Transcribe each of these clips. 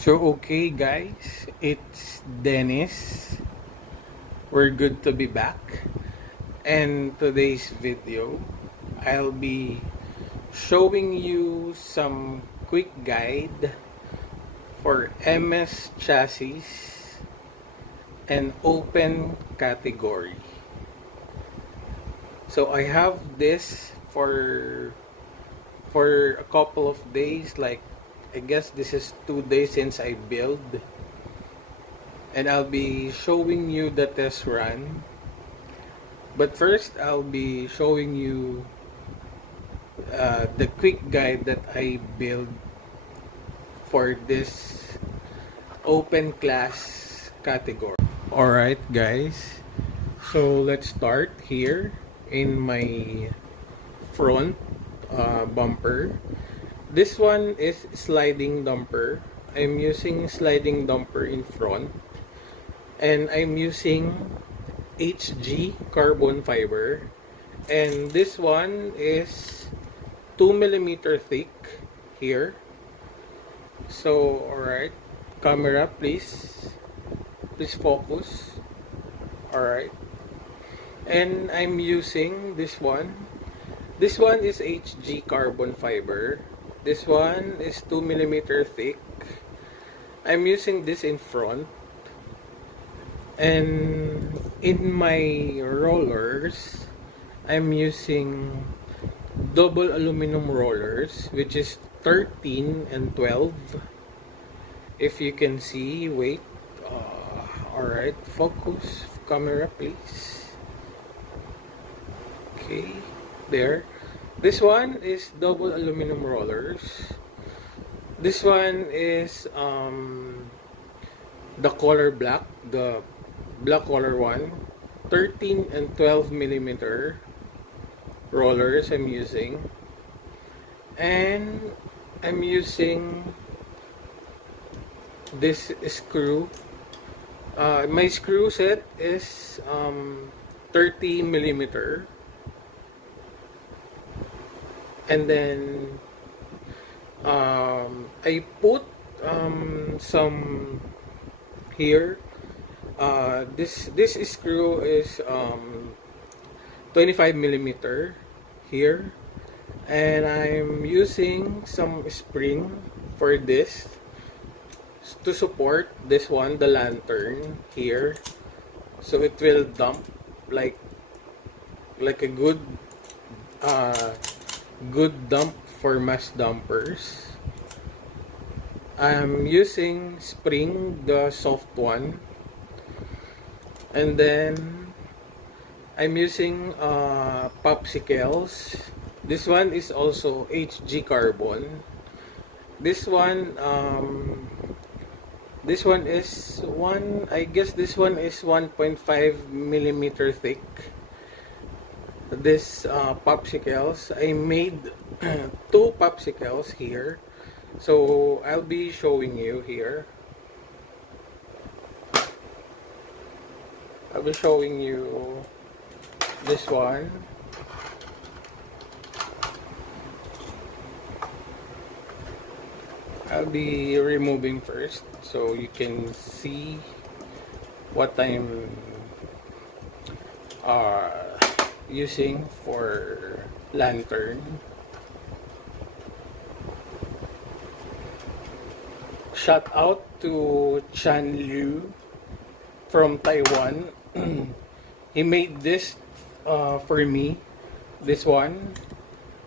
So okay guys, it's Dennis. We're good to be back. And today's video, I'll be showing you some quick guide for MS chassis and open category. So I have this for a couple of days, like I guess this is 2 days since I build, and I'll be showing you the test run. But first I'll be showing you the quick guide that I built for this open class category. Alright guys, so let's start here in my front bumper. This one is sliding dumper. I'm using sliding dumper in front, and I'm using HG carbon fiber, and this one is 2mm thick here. So alright, camera please focus. Alright, and I'm using this one. This one is HG carbon fiber. This one is 2mm thick. I'm using this in front. And in my rollers, I'm using double aluminum rollers, which is 13 and 12. If you can see, wait. Alright, focus, camera please. Okay, there. This one is double aluminum rollers. This one is the color black, the black color one. 13 and 12mm rollers I'm using. And I'm using this screw. My screw set is 30mm. And then I put some here. This screw is 25mm here, and I'm using some spring for this to support this one, the lantern here, so it will dump like a good dump for mass dumpers. I'm using spring, the soft one, and then I'm using popsicles. This one is also HG carbon. This one is I guess this one is 1.5mm thick. This popsicles, I made 2 popsicles here, so I'll be showing you here. I'll be showing you this one. I'll be removing first so you can see what I'm using for lantern. Shout out to Chan Liu from Taiwan. He made this for me. This one,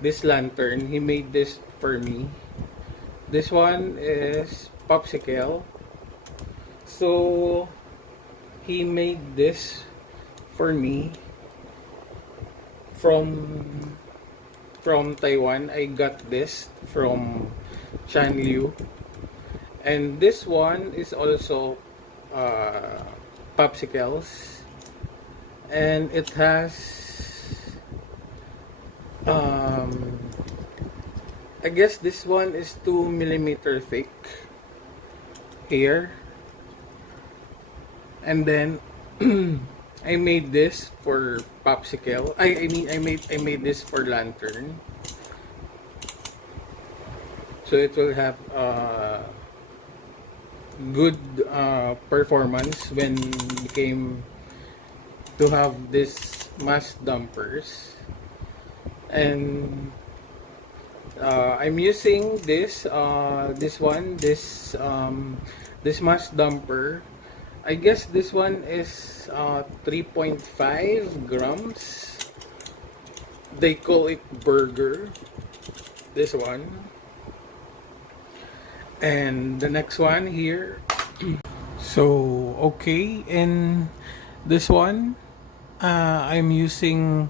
this lantern, he made this for me. This one is popsicle. So he made this for me from Taiwan. I got this from Chan Liu. And this one is also popsicles, and it has I guess this one is 2mm thick here, and then I made this for popsicle. I made this for lantern. So it will have good performance when we came to have this mass dumpers. And I'm using this this mass dumper. I guess this one is 3.5 grams. They call it burger, this one. And the next one here. So okay, and this one I'm using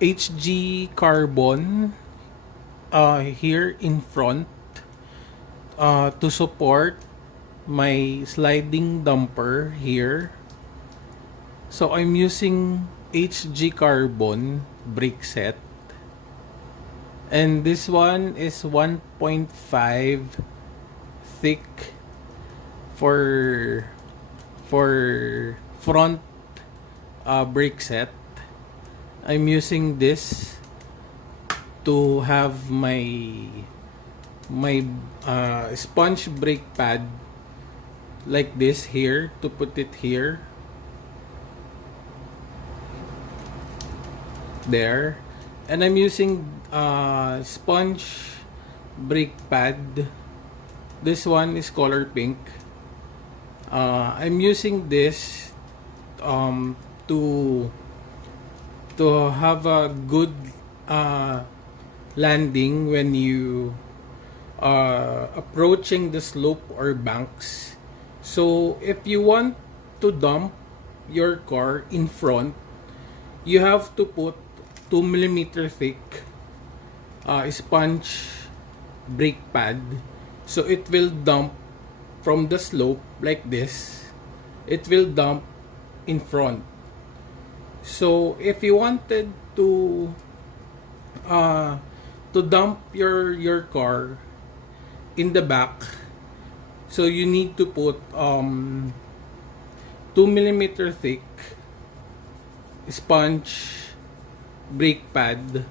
HG carbon here in front to support my sliding dumper here. So I'm using HG carbon brake set, and this one is 1.5 thick for front brake set. I'm using this to have my sponge brake pad like this here, to put it here, there. And I'm using sponge brake pad. This one is color pink. I'm using this to have a good landing when you approaching the slope or banks. So if you want to dump your car in front, you have to put 2mm thick sponge brake pad, so it will dump from the slope like this. It will dump in front. So if you wanted to dump your car in the back, so you need to put 2mm thick sponge brake pad.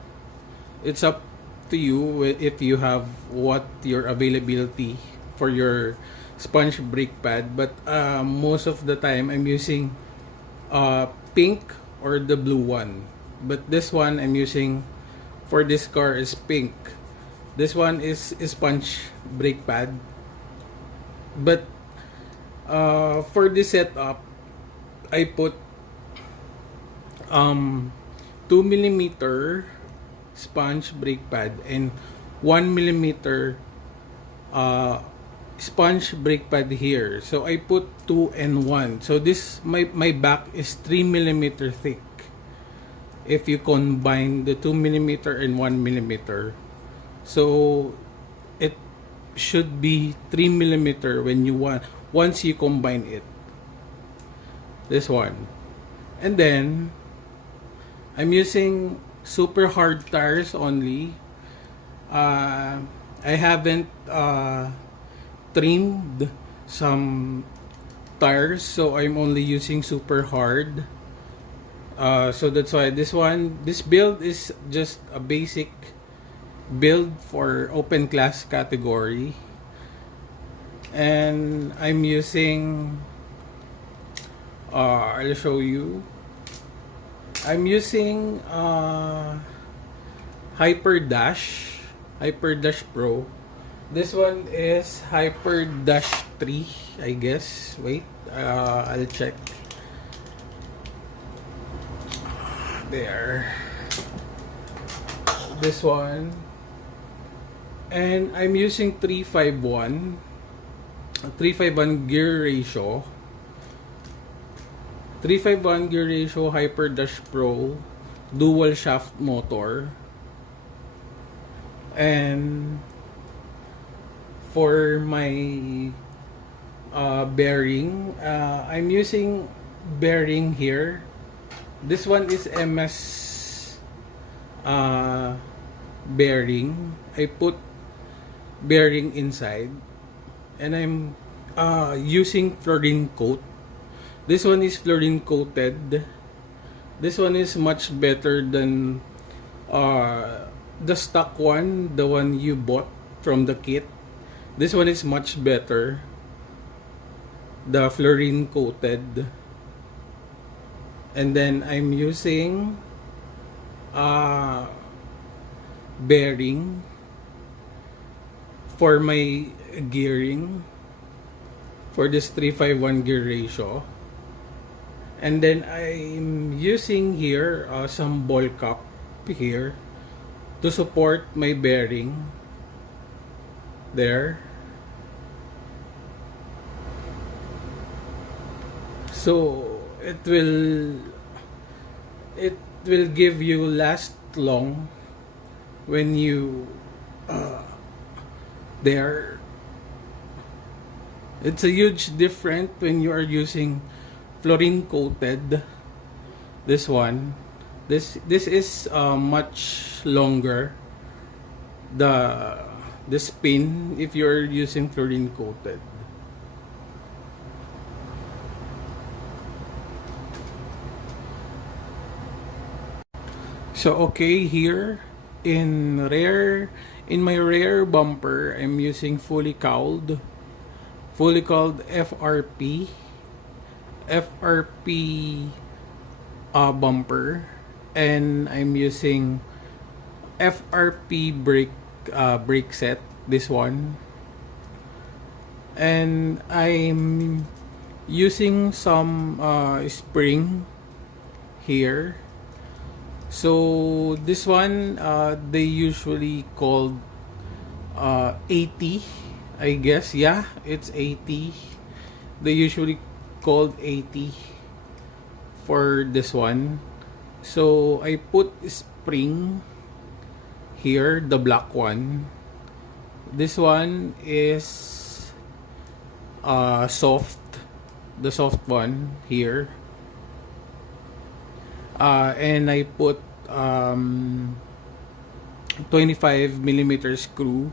It's up to you if you have what your availability for your sponge brake pad, but most of the time I'm using pink or the blue one, but this one I'm using for this car is pink. This one is sponge brake pad, but for this setup I put 2mm sponge brake pad and 1mm sponge brake pad here. So I put 2 and 1. So this my back is 3mm thick. If you combine the 2mm and 1mm, so it should be 3mm when you once you combine it. This one. And then I'm using super hard tires only. I haven't trimmed some tires, so I'm only using super hard. So that's why this build is just a basic build for open class category. And I'm using I'll show you. I'm using Hyper Dash Pro. This one is Hyper Dash 3, I guess. Wait, I'll check. There. This one. And I'm using 351 gear ratio. 351 gear ratio Hyper Dash Pro dual shaft motor. And for my bearing, I'm using bearing here. This one is MS bearing. I put bearing inside, and I'm using fluorine coat. This one is fluorine coated. This one is much better than the stock one, the one you bought from the kit. This one is much better. the fluorine coated, and then I'm using bearing for my gearing for this 3:5:1 gear ratio. And then I'm using here some ball cap here to support my bearing there. So it will give you last long when you there. It's a huge difference when you are using fluorine coated. This one, this is much longer, the spin, if you're using fluorine coated. So okay, here in my rear bumper, I'm using fully cowled FRP bumper, and I'm using FRP brake set, this one, and I'm using some spring here. So this one they usually called 80, I guess. Yeah, it's 80. They usually called 80 for this one. So I put spring here, the black one. This one is soft, the soft one here. And I put 25mm screw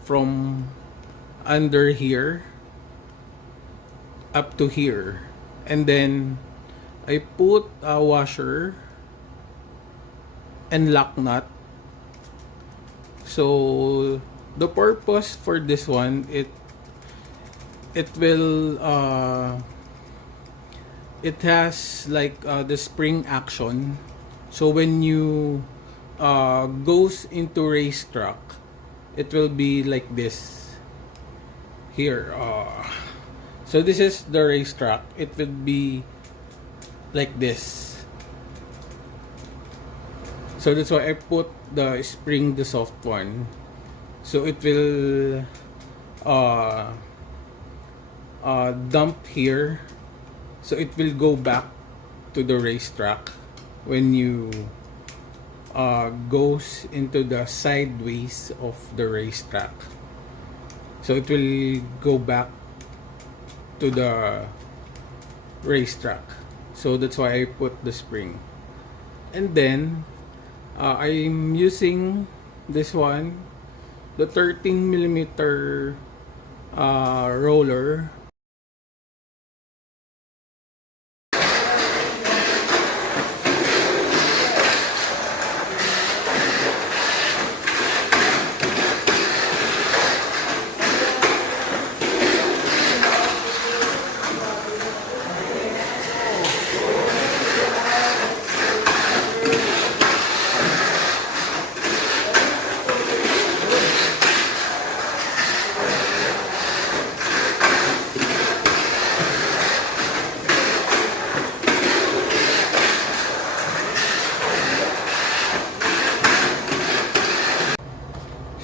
from under here up to here, and then I put a washer and lock nut. So the purpose for this one, it will it has like the spring action. So when you goes into racetrack, it will be like this here. So this is the racetrack. It will be like this. So that's why I put the spring, the soft one. So it will dump here. So it will go back to the racetrack when you goes into the sideways of the racetrack. So it will go back to the racetrack. So that's why I put the spring. And then I'm using this one, the 13mm roller.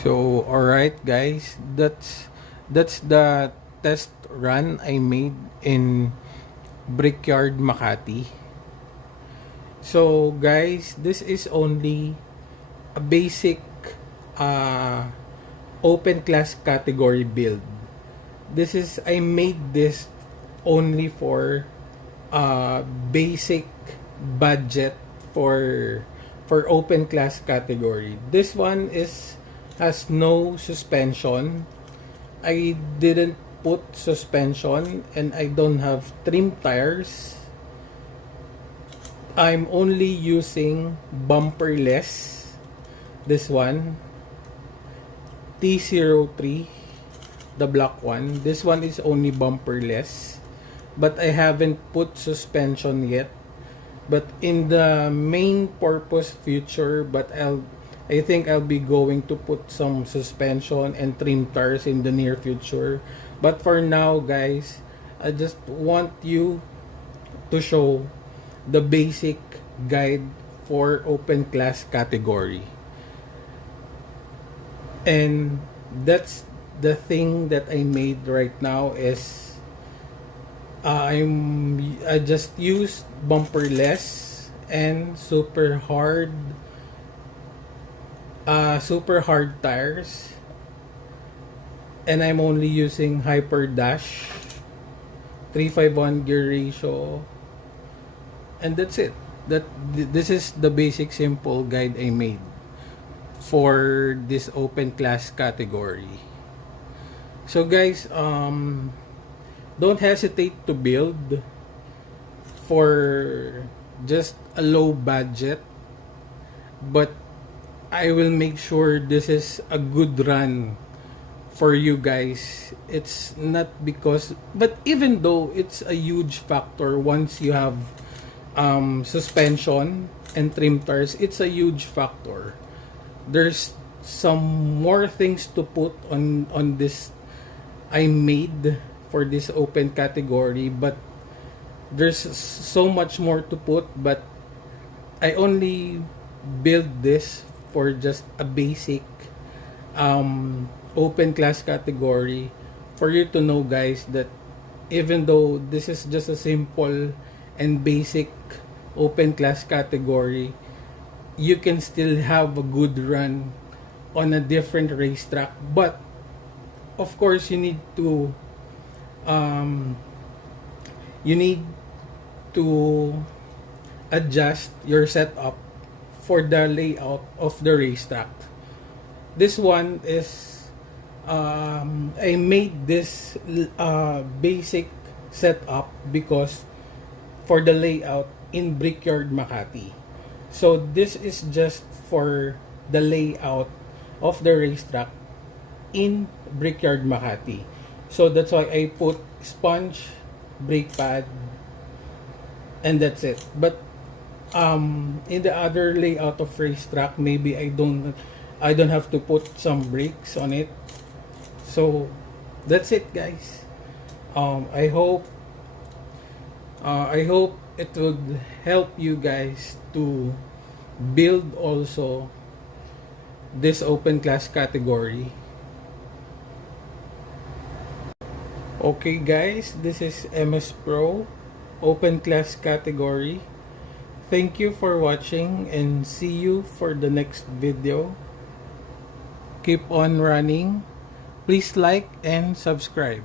So alright guys, that's the test run I made in Brickyard Makati. So guys, this is only a basic open class category build. I made this only for basic budget for open class category. This one has no suspension. I didn't put suspension, and I don't have trim tires. I'm only using bumperless. This one, T03, the black one. This one is only bumperless. but I haven't put suspension yet. But in the main purpose future, I think I'll be going to put some suspension and trim tires in the near future. But for now, guys, I just want you to show the basic guide for open class category. And that's the thing that I made right now is I just used bumperless and super hard tires, and I'm only using hyper dash 351 gear ratio, and that's it. This is the basic simple guide I made for this open class category. So guys, don't hesitate to build for just a low budget, but I will make sure this is a good run for you guys. It's not because, but even though it's a huge factor once you have suspension and trim tires, it's a huge factor. There's some more things to put on this I made for this open category, but there's so much more to put, but I only build this for just a basic open class category for you to know, guys, that even though this is just a simple and basic open class category, you can still have a good run on a different racetrack. But of course you need to adjust your setup for the layout of the racetrack. This one is I made this basic setup because for the layout in Brickyard Makati. So this is just for the layout of the racetrack in Brickyard Makati. So that's why I put sponge, brake pad, and that's it. But in the other layout of racetrack, maybe I don't have to put some brakes on it. So that's it, guys. I hope it would help you guys to build also this open class category. Okay guys, this is MS Pro open class category. Thank you for watching and see you for the next video. Keep on running. Please like and subscribe.